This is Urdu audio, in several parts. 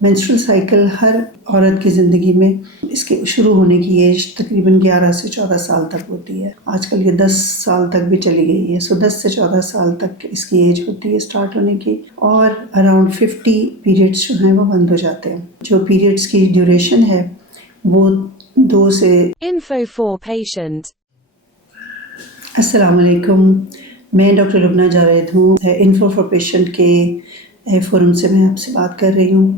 منسٹرل سائیکل ہر عورت کی زندگی میں اس کے شروع ہونے کی ایج تقریباً 11 سے 14 سال تک ہوتی ہے. آج کل یہ 10 سال تک بھی چلی گئی ہے. 10 سے 14 سال تک اس کی ایج ہوتی ہے اسٹارٹ ہونے کی، اور اراؤنڈ 50 پیریڈس جو ہیں وہ بند ہو جاتے ہیں. جو پیریڈس کی ڈیوریشن ہے وہ 2 سے Info for patient. السلام علیکم، میں ڈاکٹر لبنہ جاوید ہوں. انفو فار پیشنٹ کے فورم سے میں آپ سے بات کر رہی ہوں.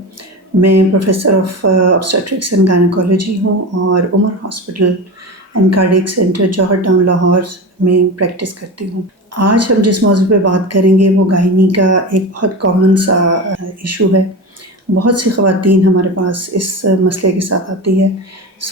میں professor of obstetrics and gynaecology ہوں اور Omar hospital and cardiac centre Johar town Lahore میں پریکٹس کرتی ہوں. آج ہم جس موضوع پہ بات کریں گے وہ گائنی کا ایک بہت کامن سا ایشو ہے. بہت سی خواتین ہمارے پاس اس مسئلے کے ساتھ آتی ہے.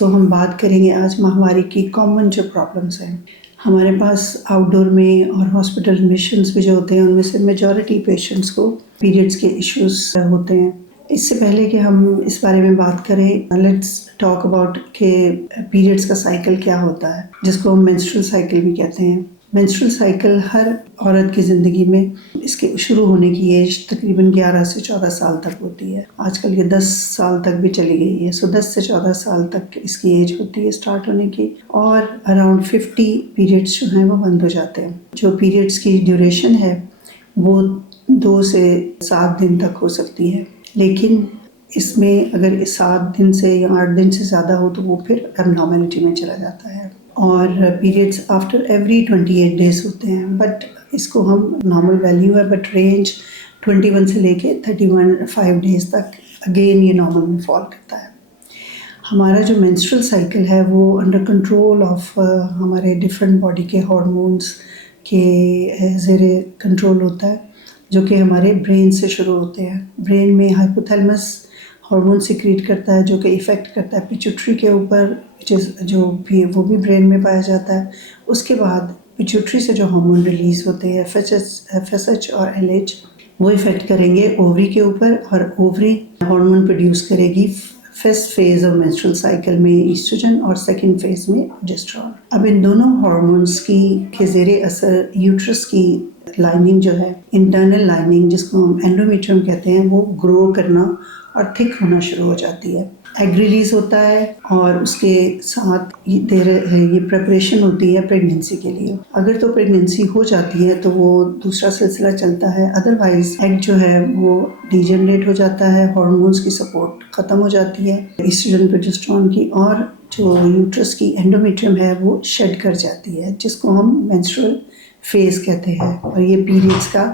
ہم بات کریں گے آج ماہواری کی کامن جو پرابلمس ہیں. ہمارے پاس آؤٹ ڈور میں اور ہاسپٹل ایڈمیشنس بھی جو ہوتے ہیں ان میں سے میجورٹی پیشنٹس کو پیریڈس کے ایشوز ہوتے ہیں. اس سے پہلے کہ ہم اس بارے میں بات کریں، لیٹس ٹاک اباؤٹ کہ پیریڈس کا سائیکل کیا ہوتا ہے، جس کو ہم مینسٹرل سائیکل بھی کہتے ہیں. مینسٹرل سائیکل ہر عورت کی زندگی میں اس کے شروع ہونے کی ایج تقریباً 11 سے 14 سال تک ہوتی ہے. آج کل یہ 10 سال تک بھی چلی گئی ہے. 10 سے 14 سال تک اس کی ایج ہوتی ہے اسٹارٹ ہونے کی، اور اراؤنڈ 50 پیریڈس جو ہیں وہ بند ہو جاتے ہیں. جو پیریڈس کی ڈیوریشن ہے وہ 2 سے 7 دن تک ہو سکتی ہے، لیکن اس میں اگر 7 دن سے یا 8 دن سے زیادہ ہو تو وہ پھر اب نارملٹی میں چلا جاتا ہے. اور پیریڈس آفٹر ایوری 28 ڈیز ہوتے ہیں، بٹ اس کو ہم نارمل ویلیو ہے، بٹ رینج 21 سے لے کے 5 ڈیز تک اگین یہ نارمل میں فال کرتا ہے. ہمارا جو مینسٹرل سائیکل ہے وہ انڈر کنٹرول آف ہمارے ڈفرینٹ باڈی کے ہارمونس کے زیر کنٹرول ہوتا ہے، جو کہ ہمارے برین سے شروع ہوتے ہیں. برین میں ہائپوتھیلمس ہارمون سیکریٹ کرتا ہے جو کہ ایفیکٹ کرتا ہے پیچوٹری کے اوپر، جو بھی وہ بھی برین میں پایا جاتا ہے. اس کے بعد پیچوٹری سے جو ہارمون ریلیز ہوتے ہیں FSH اور LH، وہ ایفیکٹ کریں گے اووری کے اوپر، اور اووری ہارمون پروڈیوس کرے گی first phase of menstrual cycle میں ایسٹروجن، اور سیکنڈ فیز میں پروجسٹرون. اب ان دونوں ہارمونس کے زیر اثر یوٹرس کی لائننگ جو ہے، انٹرنل لائننگ جس کو ہم اینڈومیٹریم کہتے ہیں، وہ گرو کرنا اور تھک ہونا شروع ہو جاتی ہے. ایگ ریلیز ہوتا ہے، اور اس کے ساتھ یہ پریپریشن ہوتی ہے پریگننسی کے لیے. اگر تو پریگننسی ہو جاتی ہے تو وہ دوسرا سلسلہ چلتا ہے، ادروائز ایگ جو ہے وہ ڈی جنریٹ ہو جاتا ہے، ہارمونس کی سپورٹ ختم ہو جاتی ہے ایسٹروجن پروجسٹرون کی، اور جو یوٹرس کی اینڈومیٹریم ہے وہ شیڈ کر جاتی ہے، جس کو ہم مینسٹرل فیز کہتے ہیں، اور یہ پیریڈس کا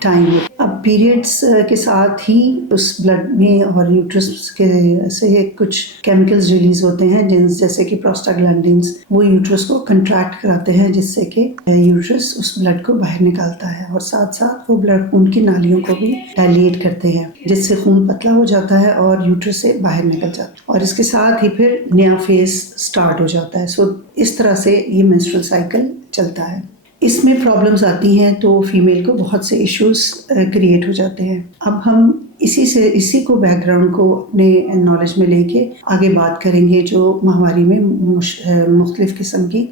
ٹائم ہے. اب پیریڈس کے ساتھ ہی اس بلڈ میں اور یوٹرس کے سے کچھ کیمیکلز ریلیز ہوتے ہیں جیسے کہ پروسٹاگلینڈنز، وہ یوٹرس کو کنٹریکٹ کراتے ہیں، جس سے کہ یوٹرس اس بلڈ کو باہر نکالتا ہے، اور ساتھ ساتھ وہ بلڈ خون کی نالیوں کو بھی ڈائلیٹ کرتے ہیں، جس سے خون پتلا ہو جاتا ہے اور یوٹرس سے باہر نکل جاتا ہے، اور اس کے ساتھ ہی پھر نیا فیز سٹارٹ ہو جاتا ہے. اس طرح سے یہ مینسٹرل سائیکل چلتا ہے. اس میں پرابلمز آتی ہیں تو فیمیل کو بہت سے ایشوز کریٹ ہو جاتے ہیں. اب ہم اسی کو بیک گراؤنڈ کو اپنے نالج میں لے کے آگے بات کریں گے جو ماہواری میں مختلف قسم کی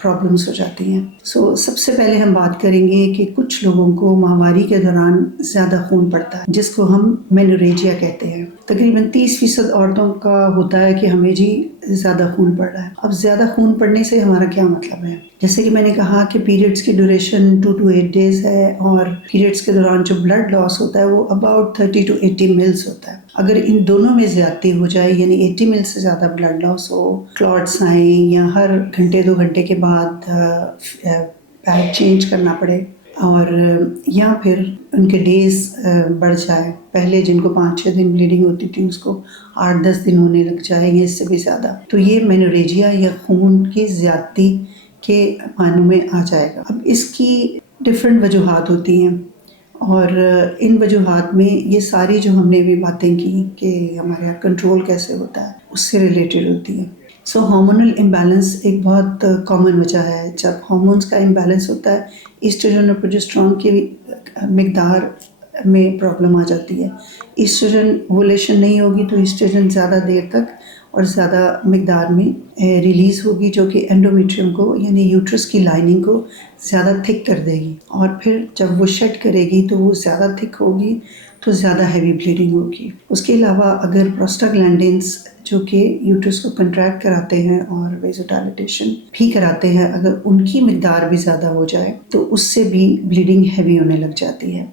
پرابلمز ہو جاتی ہیں. سب سے پہلے ہم بات کریں گے کہ کچھ لوگوں کو ماہواری کے دوران زیادہ خون پڑتا ہے، جس کو ہم مینوریجیا کہتے ہیں. تقریباً 30% عورتوں کا ہوتا ہے کہ ہمیں جی زیادہ خون پڑ رہا ہے. اب زیادہ خون پڑنے سے ہمارا کیا مطلب ہے؟ جیسے کہ میں نے کہا کہ پیریڈس کی ڈیوریشن 2 to 8 ڈیز ہے، اور پیریڈس کے دوران جو بلڈ لاس ہوتا ہے وہ اباؤٹ 30 to 80 ml ہوتا ہے. اگر ان دونوں میں زیادتی ہو جائے، یعنی 80 ml سے زیادہ بلڈ لاس ہو، کلاٹس آئیں، یا ہر گھنٹے 2 گھنٹے کے بعد پیڈ چینج کرنا پڑے، اور یا پھر ان کے ڈیز بڑھ جائے، پہلے جن کو 5-6 دن بلیڈنگ ہوتی تھی اس کو 8-10 دن ہونے لگ جائے یا اس سے بھی زیادہ، تو یہ مینوریجیا یا خون کی زیادتی کے معنوں میں آ جائے گا. اب اس کی ڈفرینٹ وجوہات ہوتی ہیں، اور ان وجوہات میں یہ ساری جو ہم نے بھی باتیں کی کہ ہمارے یہاں کنٹرول کیسے ہوتا ہے اس سے ریلیٹڈ ہوتی ہے. ہارمونل امبیلنس ایک بہت کامن وجہ ہے. جب ہارمونس کا امبیلنس ہوتا ہے، ایسٹروجن اور پروجسٹرون کی مقدار میں پرابلم آ جاتی ہے. ایسٹروجن اوولیشن نہیں ہوگی تو ایسٹروجن زیادہ دیر تک اور زیادہ مقدار میں ریلیز ہوگی، جو کہ اینڈومیٹریم کو یعنی یوٹرس کی لائننگ کو زیادہ تھک کر دے گی، اور پھر جب وہ شیڈ کرے گی تو وہ زیادہ تھک ہوگی، تو زیادہ ہیوی بلیڈنگ ہوگی. اس کے علاوہ اگر پروسٹاگلینڈنس جو کہ یوٹرس کو کنٹریکٹ کراتے ہیں اور ویزوڈائلیٹیشن بھی کراتے ہیں، اگر ان کی مقدار بھی زیادہ ہو جائے تو اس سے بھی بلیڈنگ ہیوی ہونے لگ جاتی ہے.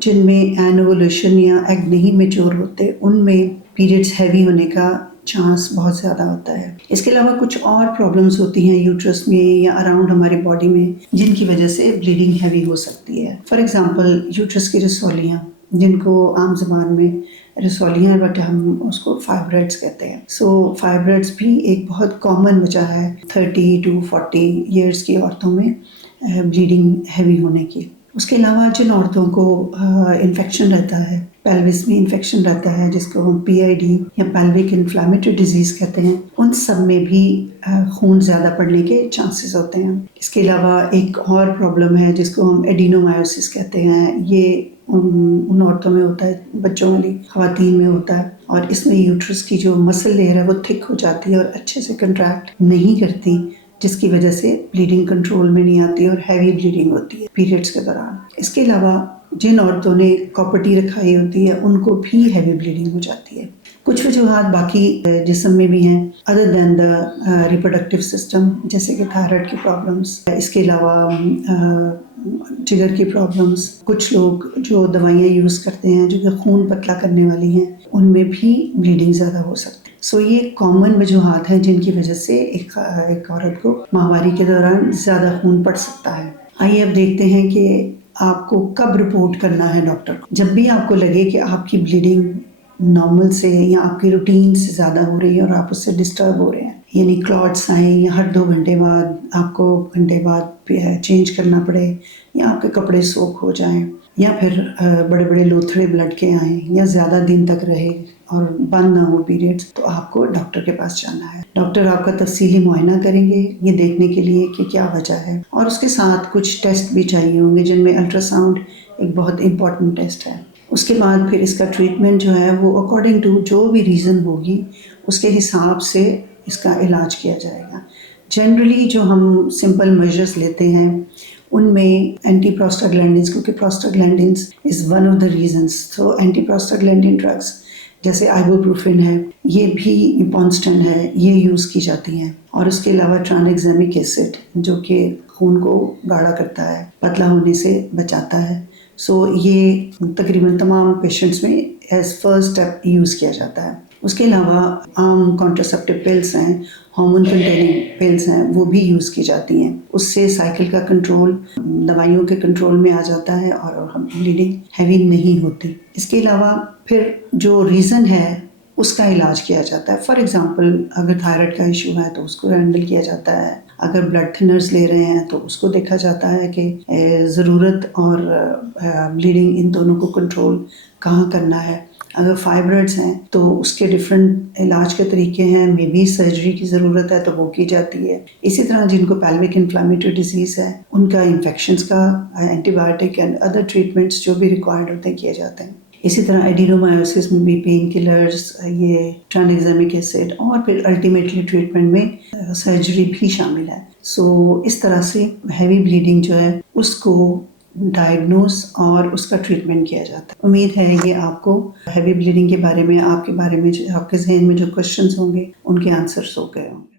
جن میں اینوولیشن یا ایگ نہیں میچور ہوتے ان میں پیریڈز ہیوی ہونے کا چانس بہت زیادہ ہوتا ہے. اس کے علاوہ کچھ اور پرابلمس ہوتی ہیں یوٹرس میں یا اراؤنڈ ہماری باڈی میں جن کی وجہ سے بلیڈنگ ہیوی ہو سکتی ہے. فار ایگزامپل یوٹرس کی رسولیاں، جن کو عام زبان میں رسولیاں بٹ ہم اس کو فائبرائڈس کہتے ہیں. فائبرائڈس بھی ایک بہت کامن وجہ ہے 30 to 40 ایئرس کی عورتوں میں بلیڈنگ ہیوی ہونے کی. اس کے علاوہ جن عورتوں کو انفیکشن رہتا ہے، پیلوس میں انفیکشن رہتا ہے جس کو ہم PID یا پیلوک انفلیمیٹری ڈیزیز کہتے ہیں، ان سب میں بھی خون زیادہ پڑنے کے چانسز ہوتے ہیں. اس کے علاوہ ایک اور پرابلم ہے جس کو ہم ایڈینومائوسس کہتے ہیں. یہ ان عورتوں میں ہوتا ہے، بچوں والی خواتین میں ہوتا ہے، اور اس میں یوٹرس کی جو مسل لیئر ہے وہ تھک ہو جاتی ہے اور اچھے سے کنٹریکٹ نہیں کرتی، جس کی وجہ سے بلیڈنگ کنٹرول میں نہیں آتی اور ہیوی بلیڈنگ ہوتی ہے پیریڈز کے دوران. اس کے علاوہ جن عورتوں نے کاپرٹی رکھائی ہوتی ہے ان کو بھی ہیوی بلیڈنگ ہو جاتی ہے. کچھ وجوہات باقی جسم میں بھی ہیں other than the reproductive system, جیسے کہ تھائرائڈ کی پرابلمس. اس کے علاوہ جگر کی پرابلمس. کچھ لوگ جو دوائیاں یوز کرتے ہیں جو کہ خون پتلا کرنے والی ہیں، ان میں بھی بلیڈنگ زیادہ ہو سکتی ہے. یہ کامن وجوہات ہیں جن کی وجہ سے ایک عورت کو ماہواری کے دوران زیادہ خون پڑ سکتا ہے. آئیے اب دیکھتے ہیں کہ آپ کو کب رپورٹ کرنا ہے ڈاکٹر کو. جب بھی آپ کو لگے کہ آپ کی بلیڈنگ نارمل سے یا آپ کی روٹین سے زیادہ ہو رہی ہے اور آپ اس سے ڈسٹرب ہو رہے ہیں، یعنی کلاٹس آئیں یا ہر 2 گھنٹے بعد آپ کو گھنٹے بعد چینج کرنا پڑے، یا آپ کے کپڑے سوک ہو جائیں، یا پھر بڑے بڑے لوتھڑے بلڈ کے آئیں، یا زیادہ دن تک رہے اور بند نہ ہو پیریڈز، تو آپ کو ڈاکٹر کے پاس جانا ہے. ڈاکٹر آپ کا تفصیلی معائنہ کریں گے یہ دیکھنے کے لیے کہ کیا وجہ ہے، اور اس کے ساتھ کچھ ٹیسٹ بھی چاہیے ہوں گے جن میں الٹرا ساؤنڈ ایک بہت امپورٹنٹ ٹیسٹ ہے. اس کے بعد پھر اس کا ٹریٹمنٹ جو ہے وہ اکارڈنگ ٹو جو بھی ریزن ہوگی اس کے حساب سے اس کا علاج کیا جائے گا. جنرلی جو ہم سمپل میجرز لیتے ہیں ان میں اینٹی پروسٹاگلینڈنس، کیونکہ prostaglandins is one of the reasons, تو اینٹی پروسٹاگلینڈن ڈرگس جیسے آئبوپروفین ہے، یہ بھی پونسٹن ہے، یہ یوز کی جاتی ہیں. اور اس کے علاوہ ٹرانیگزیمک ایسڈ جو کہ خون کو گاڑھا کرتا ہے، پتلا ہونے سے بچاتا ہے. یہ تقریباً تمام پیشنٹس میں ایز فرسٹ اسٹیپ یوز کیا جاتا ہے. اس کے علاوہ عام کانٹراسیپٹیو پلس ہیں، ہارمون کنٹیننگ پلس ہیں، وہ بھی یوز کی جاتی ہیں. اس سے سائیکل کا کنٹرول دوائیوں کے کنٹرول میں آ جاتا ہے اور بلیڈنگ ہیوی نہیں ہوتی. اس کے علاوہ پھر جو ریزن ہے اس کا علاج کیا جاتا ہے. فار ایگزامپل اگر تھائرائڈ کا ایشو ہے تو اس کو ہینڈل کیا جاتا ہے. اگر بلڈ تھنرز لے رہے ہیں تو اس کو دیکھا جاتا ہے کہ ضرورت اور بلیڈنگ ان دونوں کو کنٹرول کہاں کرنا ہے. اگر فائبرائڈس ہیں تو اس کے ڈفرینٹ علاج کے طریقے ہیں، مے بی سرجری کی ضرورت ہے تو وہ کی جاتی ہے. اسی طرح جن کو پیلوک انفلیمیٹری ڈیزیز ہے ان کا انفیکشنز کا antibiotic and other treatments جو بھی ریکوائرڈ ہوتے ہیں کیے جاتے ہیں. اسی طرح ایڈینومائوسس میں بھی پین کلرز، یہ ٹرانیگزیمک ایسڈ، اور پھر الٹیمیٹلی ٹریٹمنٹ میں سرجری بھی شامل ہے. اس طرح سے ہیوی بلیڈنگ جو ہے اس کو ڈائگنوز اور اس کا ٹریٹمنٹ کیا جاتا ہے. امید ہے یہ آپ کو ہیوی بلیڈنگ کے بارے میں آپ کے ذہن میں جو کوشچنز ہوں گے ان کے آنسرز ہو گئے ہوں گے.